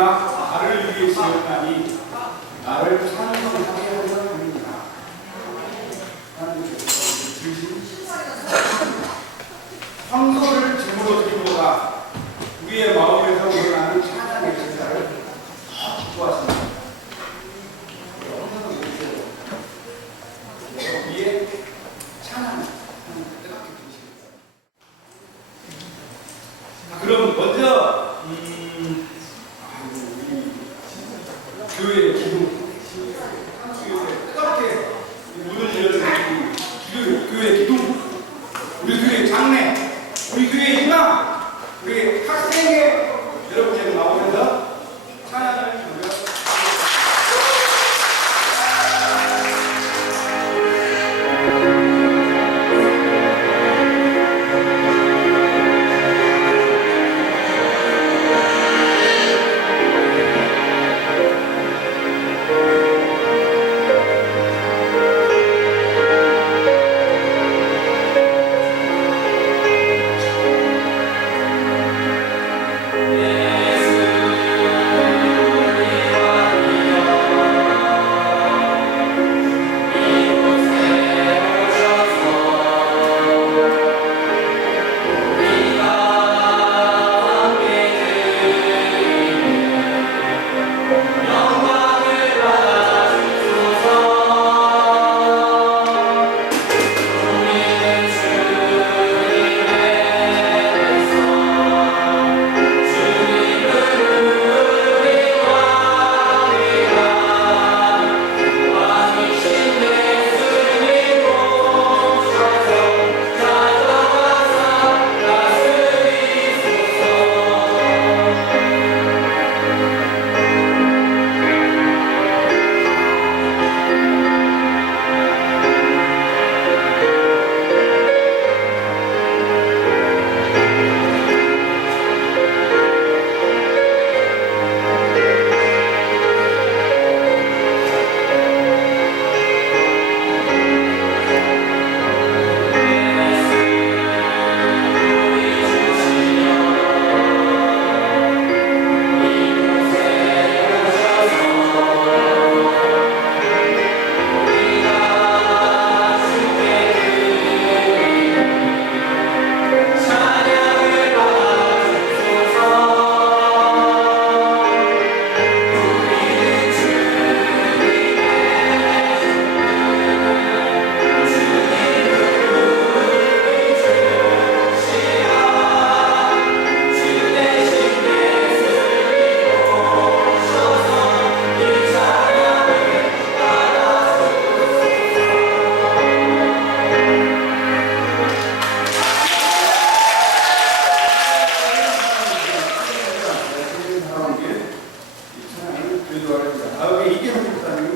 너희가 나를 위해 지었나니 나를 찬송하게 എന്ന് പറയുന്നത് അത് എനിക്ക് മനസ്സിലായി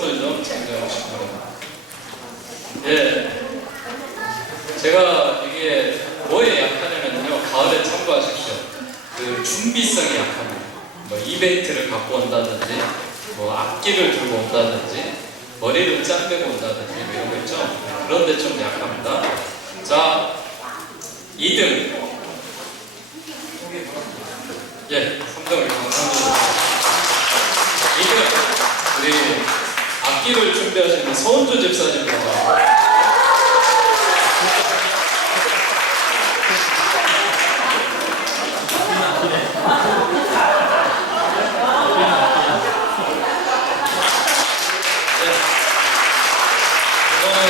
선물 좀 증정하시기 바랍니다. 예, 제가 이게 뭐에 약하냐면요 가을에 참고하십시오. 그 준비성이 약합니다. 뭐 이벤트를 갖고 온다든지, 뭐 악기를 들고 온다든지, 머리를 짠대고 온다든지 뭐 이런 거 있죠. 그런데 좀 약합니다. 자, 2등. 예, 3등을 감사합니다. 2등 우리 악기를 준비하시는 서은주 집사님입니다. 이거는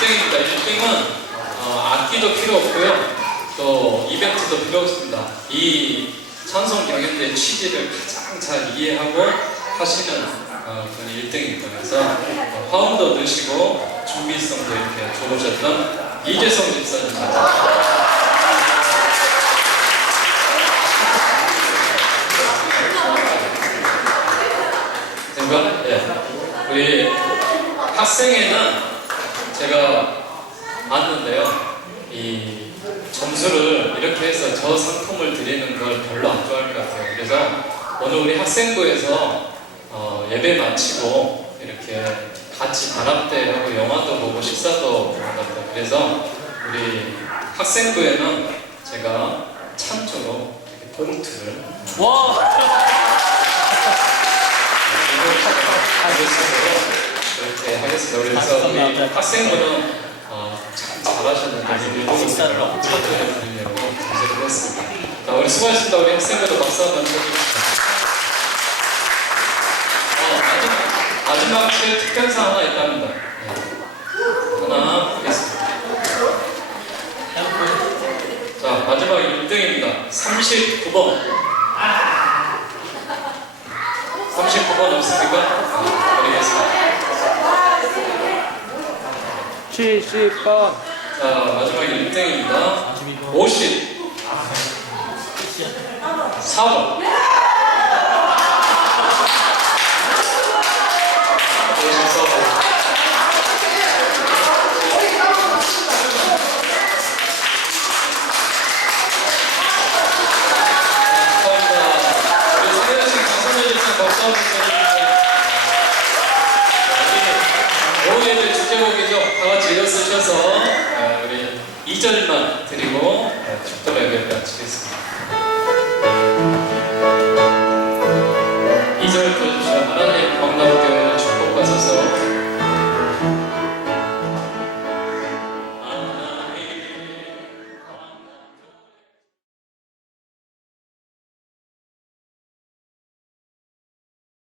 1등입니다. 1등은 어, 악기도 필요 없고요. 또 이벤트도 필요 없습니다. 이 찬송 경연대 취지를 가장 잘 이해하고 하시는 어, 분이 1등입니다. 그래서 어, 화음도 넣으시고 준비성도 이렇게 좋으셨던 이재성 집사님 맞아요. 된가? 예. 우리 학생회는 제가 봤는데요. 이 점수를 이렇게 해서 저 상품을 드리는 걸 별로 안 좋아할 것 같아요. 그래서 오늘 우리 학생부에서 어, 예배 마치고 이렇게 같이 단합대하고 영화도 보고 식사도 같아요. 그래서 우리 학생부에는 제가 찬조로 이렇게 봉투를 이렇게 하겠습니다. 그래서 우리 학생분은 어, 참 잘하셨는데 우리 모습을 찾아내 드리려고 준비를 했습니다. 자, 우리 수고하셨습니다. 우리 학생분도 박수 한번 쳐주십시오. 마지막 때 특별사 네. 하나 있답니다. 하나 보겠습니다. 자, 마지막 6등입니다. 39번. 39번 없습니까? 아, 버리겠습니다. 70번. 자, 마지막 1등입니다. 50. 4번.